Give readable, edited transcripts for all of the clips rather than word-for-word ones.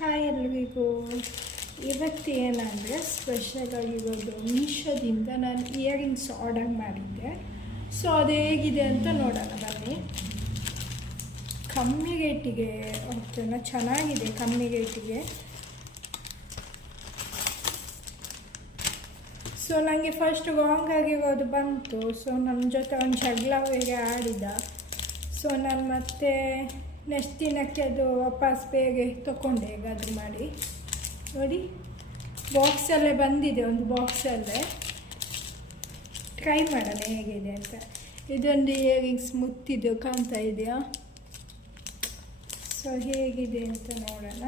Hi ಎಲ್ರಿಗೂ. ಇವತ್ತು ಏನಂದರೆ ಸ್ಪೆಷಲಾಗಿ ಇರೋದು ಮೀಶೋದಿಂದ ನಾನು ಇಯರಿಂಗ್ಸ್ ಆರ್ಡರ್ ಮಾಡಿದ್ದೆ. ಸೊ ಅದು ಹೇಗಿದೆ ಅಂತ ನೋಡೋಣ ಬನ್ನಿ. ಕಮ್ಮಿ ರೇಟಿಗೆ ಹೋಗ್ತೇನೆ, ಚೆನ್ನಾಗಿದೆ ಕಮ್ಮಿ ರೇಟಿಗೆ. ಸೊ ನನಗೆ ಫಸ್ಟ್ ರಾಂಗ್ ಆಗಿರೋದು ಬಂತು. ಸೊ ನನ್ನ ಜೊತೆ ಒಂದು ಜಗಳ ಬೇರೆ ಆಡಿದ. ಸೊ ನಾನು ಮತ್ತೆ ನೆಕ್ಸ್ಟ್ ದಿನಕ್ಕೆ ಅದು ವಾಪಸ್ ಬೇಗ ತೊಗೊಂಡೆ. ಹೇಗಾದರೂ ಮಾಡಿ ನೋಡಿ, ಬಾಕ್ಸಲ್ಲೇ ಬಂದಿದೆ, ಒಂದು ಬಾಕ್ಸಲ್ಲೇ. ಟ್ರೈ ಮಾಡೋಣ ಹೇಗಿದೆ ಅಂತ. ಇದೊಂದು ಇಯರಿಂಗ್ಸ್ ಮುತ್ತಿದ್ದು ಕಾಣ್ತಾ ಇದೆಯಾ? ಸೊ ಹೇಗಿದೆ ಅಂತ ನೋಡೋಣ.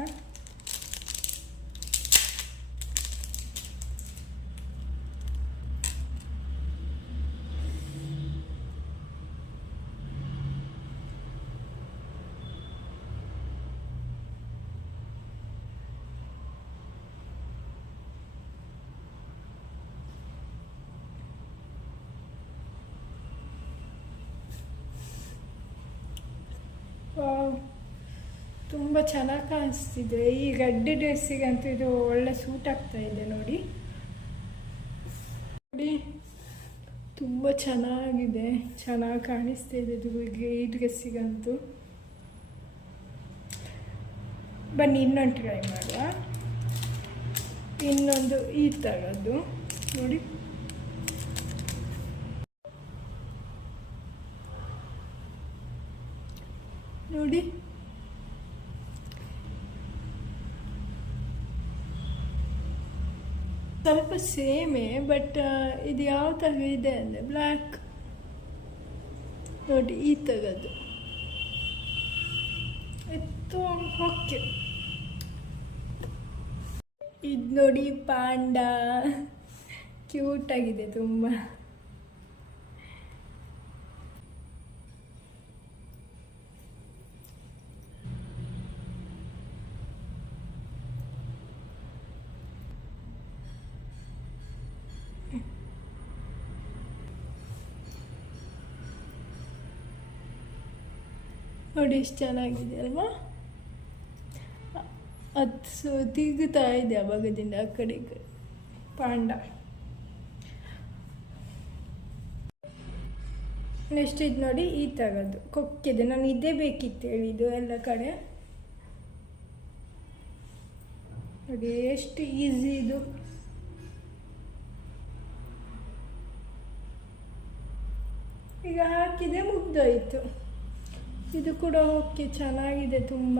ತುಂಬ ಚೆನ್ನಾಗಿ ಕಾಣಿಸ್ತಿದೆ. ಈ ರೆಡ್ ಡ್ರೆಸ್ಸಿಗಂತೂ ಇದು ಒಳ್ಳೆ ಸೂಟ್ ಆಗ್ತಾ ಇದೆ ನೋಡಿ. ನೋಡಿ ತುಂಬ ಚೆನ್ನಾಗಿದೆ, ಚೆನ್ನಾಗಿ ಕಾಣಿಸ್ತಾ ಇದೆ ಈ ಡ್ರೆಸ್ಸಿಗಂತೂ. ಬನ್ನಿ ಇನ್ನೊಂದು ಟ್ರೈ ಮಾಡುವ. ಇನ್ನೊಂದು ಈ ಥರದ್ದು ನೋಡಿ. ನೋಡಿ ಸ್ವಲ್ಪ ಸೇಮೇ, ಬಟ್ ಇದು ಯಾವ ಥರ ಇದೆ ಅಂದರೆ ಬ್ಲ್ಯಾಕ್ ನೋಡಿ, ಈ ಥರದ್ದು ಇತ್ತು. ಓಕೆ, ಇದು ನೋಡಿ ಪಾಂಡಾ, ಕ್ಯೂಟಾಗಿದೆ ತುಂಬ. ನೋಡಿ ಎಷ್ಟು ಚೆನ್ನಾಗಿದೆ ಅಲ್ವಾ? ಅದು ತಿರುಗುತ್ತಾ ಇದೆ ಅವಾಗದಿಂದ ಆ ಕಡೆ ಈ ಕಡೆ ಪಾಂಡ. ನೆಕ್ಸ್ಟ್ ಇದು ನೋಡಿ ಈ ಥರದ್ದು ಕೊಕ್ಕಿದೆ. ನಾನು ಇದೇ ಬೇಕಿತ್ತು ಹೇಳಿದ್ದು ಎಲ್ಲ ಕಡೆ. ನೋಡಿ ಎಷ್ಟು ಈಸಿ ಇದು. ಈಗ ಹಾಕಿದೆ, ಮುಗ್ದೋಯ್ತು. ಇದು ಕೂಡ ಓಕೆ, ಚೆನ್ನಾಗಿದೆ ತುಂಬ.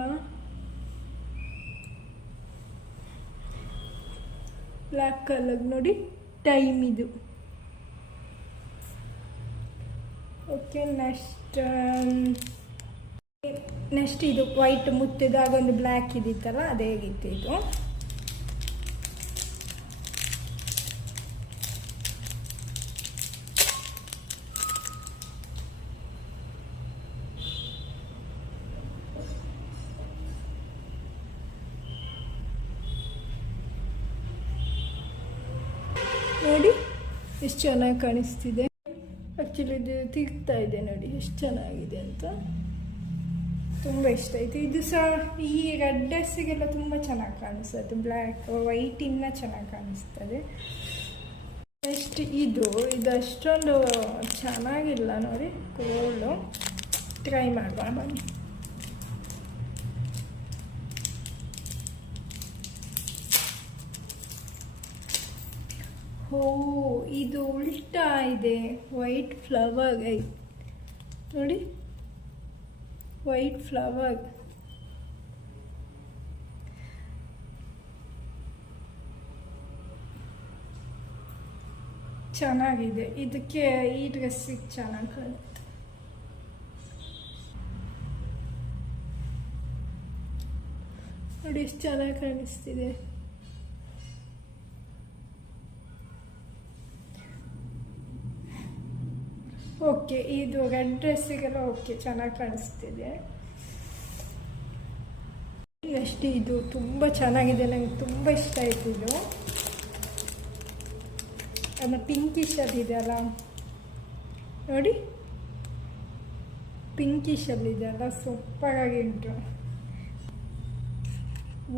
ಬ್ಲ್ಯಾಕ್ ಕಲರ್ ನೋಡಿ, ಟೈಮ್ ಇದು. ಓಕೆ, ನೆಕ್ಸ್ಟ್ ಇದು ವೈಟ್ ಮುತ್ತಿದ್ದು, ಆಗೊಂದು ಬ್ಲ್ಯಾಕ್ ಇದಿತ್ತಲ್ಲ, ಅದೇ ಹೇಗಿತ್ತು ಇದು. ನೋಡಿ ಎಷ್ಟು ಚೆನ್ನಾಗಿ ಕಾಣಿಸ್ತಿದೆ. ಆ್ಯಕ್ಚುಲಿ ಇದು ತಿರುಗ್ತಾ ಇದೆ ನೋಡಿ, ಎಷ್ಟು ಚೆನ್ನಾಗಿದೆ ಅಂತ. ತುಂಬ ಇಷ್ಟ ಆಯಿತು. ಇದು ಸಹ ಈ ರೆಡ್ ಡ್ರೆಸ್ಸಿಗೆಲ್ಲ ತುಂಬ ಚೆನ್ನಾಗಿ ಕಾಣಿಸ್ತದೆ. ಬ್ಲ್ಯಾಕ್ ವೈಟ್ ಇನ್ನೂ ಚೆನ್ನಾಗಿ ಕಾಣಿಸ್ತದೆ. ನೆಕ್ಸ್ಟ್ ಇದು ಅಷ್ಟೊಂದು ಚೆನ್ನಾಗಿಲ್ಲ ನೋಡಿ, ಗೋಲ್ಡು. ಟ್ರೈ ಮಾಡುವ ಬನ್ನಿ. ಓ, ಇದು ಉಲ್ಟಾ ಇದೆ, ವೈಟ್ ಫ್ಲವರ್ ಐತೆ ನೋಡಿ, ವೈಟ್ ಫ್ಲವರ್. ಚೆನ್ನಾಗಿದೆ. ಇದಕ್ಕೆ ಈ ಡ್ರೆಸ್ಸಿಗೆ ಚೆನ್ನಾಗಿ ಕಾಣುತ್ತೆ. ನೋಡಿ ಎಷ್ಟು ಚೆನ್ನಾಗಿ ಕಾಣಿಸ್ತಿದೆ. ಓಕೆ, ಇದು ರೆಡ್ ಡ್ರೆಸ್ಸಿಗೆಲ್ಲ ಓಕೆ, ಚೆನ್ನಾಗಿ ಕಾಣಿಸ್ತಿದೆ. ಅಷ್ಟೇ, ಇದು ತುಂಬ ಚೆನ್ನಾಗಿದೆ, ನನಗೆ ತುಂಬ ಇಷ್ಟ ಆಯಿತು ಇದು. ಅದು ಪಿಂಕಿಶಲ್ಲಿದೆ ಅಲ್ಲ ನೋಡಿ, ಪಿಂಕಿಶಲ್ಲಿದೆ ಅಲ್ಲ, ಸೂಪರಾಗಿ ಉಂಟು.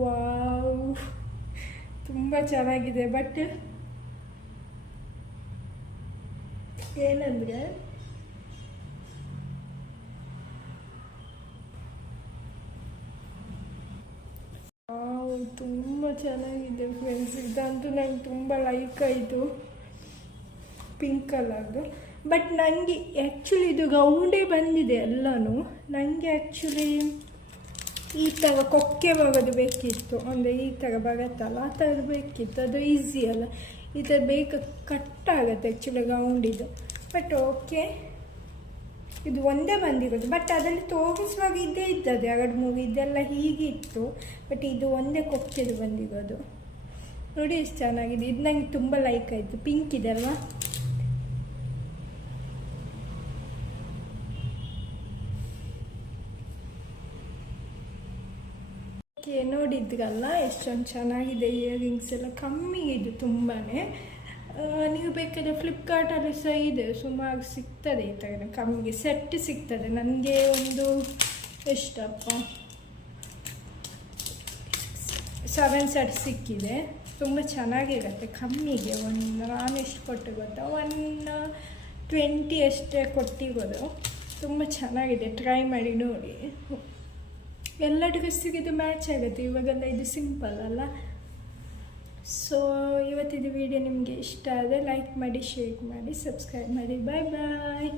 ವಾವ್, ತುಂಬ ಚೆನ್ನಾಗಿದೆ. ಬಟ್ ಏನಂದರೆ ತುಂಬ ಚೆನ್ನಾಗಿದೆ ಫ್ರೆಂಡ್ಸ್. ಇದಂತೂ ನಂಗೆ ತುಂಬ ಲೈಕ್ ಆಯಿತು, ಪಿಂಕ್ ಕಲರ್ದು. ಬಟ್ ನನಗೆ ಆ್ಯಕ್ಚುಲಿ ಇದು ರೌಂಡೇ ಬಂದಿದೆ ಎಲ್ಲನೂ. ನನಗೆ ಆ್ಯಕ್ಚುಲಿ ಈ ಥರ ಕೊಕ್ಕೆ ಬರೋದು ಬೇಕಿತ್ತು, ಅಂದರೆ ಈ ಥರ ಬರುತ್ತಲ್ಲ ಆ ಥರದ್ದು ಬೇಕಿತ್ತು. ಅದು ಈಸಿ ಅಲ್ಲ, ಈ ಥರ ಬೇಗ ಕಟ್ ಆಗುತ್ತೆ ಆ್ಯಕ್ಚುಲಿ ರೌಂಡಿದು. ಬಟ್ ಓಕೆ, ಇದು ಒಂದೇ ಬಂದಿರೋದು. ಬಟ್ ಅದರಲ್ಲಿ ತೋರಿಸುವಾಗ ಇದ್ದೇ ಇದ್ದದ್ದು 2-3 ಇದೆಲ್ಲ ಹೀಗೆ ಇತ್ತು. ಬಟ್ ಇದು ಒಂದೇ ಕೊಕ್ಕೆದು ಬಂದಿರೋದು. ನೋಡಿ ಎಷ್ಟು ಚೆನ್ನಾಗಿದೆ. ಇದು ನನಗೆ ತುಂಬ ಲೈಕ್ ಆಯಿತು. ಪಿಂಕ್ ಇದೆ ಅಲ್ವಾ. ಓಕೆ, ನೋಡಿದ್ರಲ್ಲ ಎಷ್ಟೊಂದು ಚೆನ್ನಾಗಿದೆ. ಇಯರಿಂಗ್ಸ್ ಎಲ್ಲ ಕಮ್ಮಿ ಇದು ತುಂಬಾ. ನೀವು ಬೇಕಾದರೆ ಫ್ಲಿಪ್ಕಾರ್ಟಲ್ಲಿ ಸಹ ಇದೆ, ಸುಮಾರು ಸಿಗ್ತದೆ ಈ ಥರ ಕಮ್ಮಿಗೆ ಸೆಟ್ ಸಿಗ್ತದೆ. ನನಗೆ ಒಂದು ಎಷ್ಟಪ್ಪ 7 ಸೆಟ್ ಸಿಕ್ಕಿದೆ. ತುಂಬ ಚೆನ್ನಾಗಿರುತ್ತೆ ಕಮ್ಮಿಗೆ. ನಾನು ಎಷ್ಟು ಕೊಟ್ಟು ಗೊತ್ತಾ, 120 ಅಷ್ಟೇ ಕೊಟ್ಟಿರೋದು. ತುಂಬ ಚೆನ್ನಾಗಿದೆ, ಟ್ರೈ ಮಾಡಿ ನೋಡಿ. ಎಲ್ಲ ಡ್ರೆಸ್ಸಿಗೆ ಇದು ಮ್ಯಾಚ್ ಆಗುತ್ತೆ. ಇವಾಗೆಲ್ಲ ಇದು ಸಿಂಪಲ್ ಅಲ್ಲ. ಸೊ ಇವತ್ತಿದು ವಿಡಿಯೋ ನಿಮಗೆ ಇಷ್ಟ ಆದರೆ ಲೈಕ್ ಮಾಡಿ, ಶೇರ್ ಮಾಡಿ, ಸಬ್ಸ್ಕ್ರೈಬ್ ಮಾಡಿ. ಬಾಯ್ ಬಾಯ್.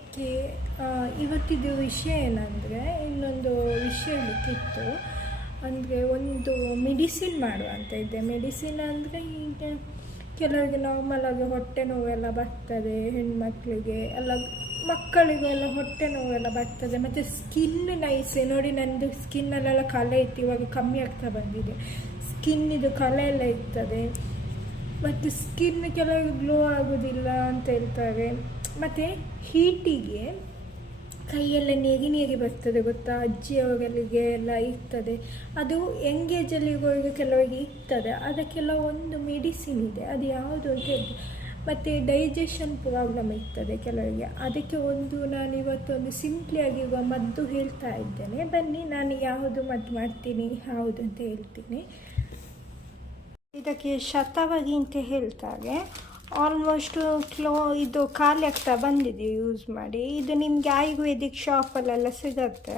ಓಕೆ, ಇವತ್ತಿದು ವಿಷಯ ಏನಂದರೆ, ಇನ್ನೊಂದು ವಿಷಯ ಬೇಕಿತ್ತು. ಅಂದರೆ ಒಂದು ಮೆಡಿಸಿನ್ ಮಾಡುವಂತ ಇದ್ದೆ. ಮೆಡಿಸಿನ್ ಅಂದರೆ ಈಗ ಕೆಲವರಿಗೆ ನಾರ್ಮಲಾಗಿ ಹೊಟ್ಟೆ ನೋವೆಲ್ಲ ಬರ್ತದೆ, ಹೆಣ್ಮಕ್ಳಿಗೆ ಎಲ್ಲ, ಮಕ್ಕಳಿಗೂ ಎಲ್ಲ ಹೊಟ್ಟೆ ನೋವೆಲ್ಲ ಬರ್ತದೆ. ಮತ್ತು ಸ್ಕಿನ್ ನೈಸ್ ನೋಡಿ, ನನ್ನದು ಸ್ಕಿನ್ನಲ್ಲೆಲ್ಲ ಕಲೆ ಇತ್ತು, ಇವಾಗ ಕಮ್ಮಿ ಆಗ್ತಾ ಬಂದಿದೆ. ಸ್ಕಿನ್ನಿದು ಕಲೆ ಎಲ್ಲ ಇರ್ತದೆ. ಮತ್ತು ಸ್ಕಿನ್ ಕೆಲವು ಗ್ಲೋ ಆಗೋದಿಲ್ಲ ಅಂತ ಹೇಳ್ತಾರೆ. ಮತ್ತು ಹೀಟಿಗೆ ಕೈಯೆಲ್ಲ ನೀರಿ ಬರ್ತದೆ ಗೊತ್ತಾ, ಅಜ್ಜಿಯವರಿಗೆ ಎಲ್ಲ ಇರ್ತದೆ. ಅದು ಎಂಗೇಜಲ್ಲಿರೋರಿಗೆ ಕೆಲವರಿಗೆ ಇರ್ತದೆ. ಅದಕ್ಕೆಲ್ಲ ಒಂದು ಮೆಡಿಸಿನ್ ಇದೆ, ಅದು ಯಾವುದು ಅಂತ ಹೇಳಿ. ಮತ್ತು ಡೈಜೆಷನ್ ಪ್ರಾಬ್ಲಮ್ ಇರ್ತದೆ ಕೆಲವರಿಗೆ. ಅದಕ್ಕೆ ನಾನು ಇವತ್ತೊಂದು ಸಿಂಪ್ಲಿ ಆಗಿರುವ ಮದ್ದು ಹೇಳ್ತಾ ಇದ್ದೇನೆ. ಬನ್ನಿ, ನಾನು ಯಾವುದು ಮದ್ದು ಮಾಡ್ತೀನಿ ಯಾವುದು ಅಂತ ಹೇಳ್ತೀನಿ. ಇದಕ್ಕೆ ಶತವರಿ ಅಂತ ಹೇಳ್ತಾರೆ. ಆಲ್ಮೋಸ್ಟು ಇದು ಖಾಲಿ ಆಗ್ತಾ ಬಂದಿದೆ ಯೂಸ್ ಮಾಡಿ. ಇದು ನಿಮಗೆ ಆಯುರ್ವೇದಿಕ್ ಶಾಪಲ್ಲೆಲ್ಲ ಸಿಗತ್ತೆ.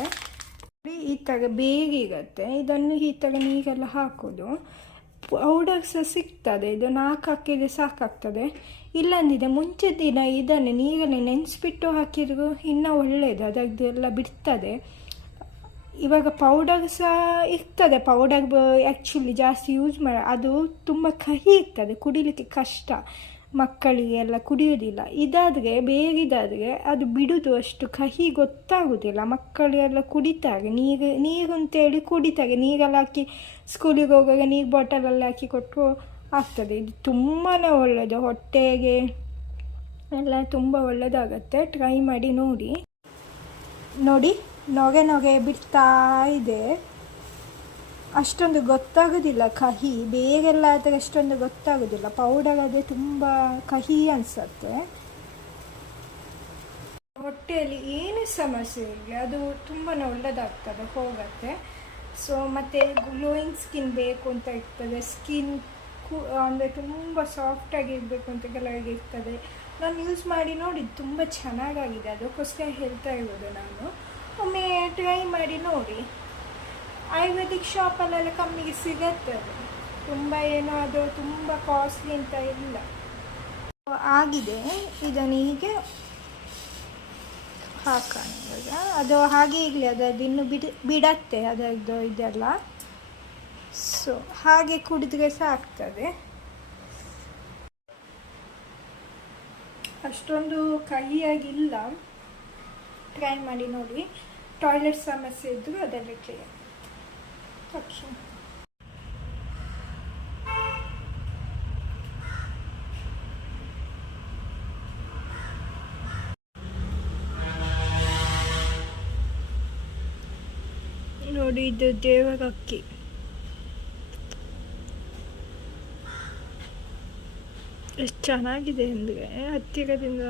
ಈ ಥರ ಬೇರಿರುತ್ತೆ. ಇದನ್ನು ಈ ಥರ ನೀರೆಲ್ಲ ಹಾಕೋದು. ಪೌಡರ್ ಸಹ ಸಿಗ್ತದೆ. ಇದು 4 ಹಾಕಿದರೆ ಸಾಕಾಗ್ತದೆ. ಇಲ್ಲಂದಿದೆ ಮುಂಚೆ ದಿನ ಇದನ್ನು ನೀರಲ್ಲಿ ನೆನೆಸ್ಬಿಟ್ಟು ಹಾಕಿದ್ರು ಇನ್ನೂ ಒಳ್ಳೆಯದು, ಅದರದ್ದೆಲ್ಲ ಬಿಡ್ತದೆ. ಇವಾಗ ಪೌಡರ್ ಸಹ ಇರ್ತದೆ. ಪೌಡರ್ ಆ್ಯಕ್ಚುಲಿ ಜಾಸ್ತಿ ಯೂಸ್ ಮಾಡಿ, ಅದು ತುಂಬ ಕಹಿ ಇರ್ತದೆ, ಕುಡಿಲಿಕ್ಕೆ ಕಷ್ಟ, ಮಕ್ಕಳಿಗೆಲ್ಲ ಕುಡಿಯೋದಿಲ್ಲ. ಇದಾದರೆ ಬೇರಿದಾದರೆ ಅದು ಬಿಡೋದು ಅಷ್ಟು ಕಹಿ ಗೊತ್ತಾಗೋದಿಲ್ಲ. ಮಕ್ಕಳೆಲ್ಲ ಕುಡಿತಾರೆ, ನೀರು ಅಂತೇಳಿ ಕುಡಿತಾರೆ. ನೀರೆಲ್ಲ ಹಾಕಿ ಸ್ಕೂಲಿಗೆ ಹೋಗುವಾಗ ನೀರು ಬಾಟಲಲ್ಲಿ ಹಾಕಿ ಕೊಟ್ಟರು ಆಗ್ತದೆ. ಇದು ತುಂಬಾ ಒಳ್ಳೆಯದು, ಹೊಟ್ಟೆಗೆ ಎಲ್ಲ ತುಂಬ ಒಳ್ಳೆಯದಾಗತ್ತೆ. ಟ್ರೈ ಮಾಡಿ ನೋಡಿ. ನೊಗೆ ಬಿಡ್ತಾ ಇದೆ. ಅಷ್ಟೊಂದು ಗೊತ್ತಾಗೋದಿಲ್ಲ ಕಹಿ. ಬೇರೆಲ್ಲ ಆದರೆ ಅಷ್ಟೊಂದು ಗೊತ್ತಾಗೋದಿಲ್ಲ. ಪೌಡರ್ ಆದರೆ ತುಂಬ ಕಹಿ ಅನಿಸುತ್ತೆ. ಹೊಟ್ಟೆಯಲ್ಲಿ ಏನು ಸಮಸ್ಯೆ ಇರಲಿ ಅದು ತುಂಬಾ ಒಳ್ಳೆಯದಾಗ್ತದೆ, ಹೋಗುತ್ತೆ. ಸೊ ಮತ್ತು ಗ್ಲೋಯಿಂಗ್ ಸ್ಕಿನ್ ಬೇಕು ಅಂತ ಇರ್ತದೆ. ಸ್ಕಿನ್ ಅಂದರೆ ತುಂಬ ಸಾಫ್ಟಾಗಿರಬೇಕು ಅಂತ ಕೆಲವರಿಗೆ ಇರ್ತದೆ. ನಾನು ಯೂಸ್ ಮಾಡಿ ನೋಡಿ, ತುಂಬ ಚೆನ್ನಾಗಾಗಿದೆ. ಅದಕ್ಕೋಸ್ಕರ ಹೇಳ್ತಾ ಇರೋದು ನಾನು. ಒಮ್ಮೆ ಟ್ರೈ ಮಾಡಿ ನೋಡಿ. ಆಯುರ್ವೇದಿಕ್ ಶಾಪಲ್ಲೆಲ್ಲ ಕಮ್ಮಿಗೆ ಸಿಗತ್ತೆ. ಅದು ತುಂಬ ಏನೋ ಅದು ತುಂಬ ಕಾಸ್ಟ್ಲಿ ಅಂತ ಇಲ್ಲ. ಆಗಿದೆ. ಇದನ್ನು ಹೀಗೆ ಹಾಕೋಣ ಇವಾಗ. ಅದು ಹಾಗೆ ಇರಲಿ, ಅದರದ್ದು ಇನ್ನು ಬಿಡತ್ತೆ ಅದರದ್ದು ಇದೆಲ್ಲ. ಸೊ ಹಾಗೆ ಕುಡಿದ್ರೆ ಸಹ ಆಗ್ತದೆ. ಅಷ್ಟೊಂದು ಕಹಿಯಾಗಿಲ್ಲ. ಟ್ರೈ ಮಾಡಿ ನೋಡಿ. ಟಾಯ್ಲೆಟ್ ಸಮಸ್ಯೆ ಇದ್ದರೂ ಅದರಲ್ಲಿ ಕ್ಲಿಯರ್ ತಕ್ಷಣ. ನೋಡಿ, ಇದು ದೇವರ ಅಕ್ಕಿ. ಎಷ್ಟು ಚೆನ್ನಾಗಿದೆ ಅಂದರೆ ಹತ್ತಿರದಿಂದ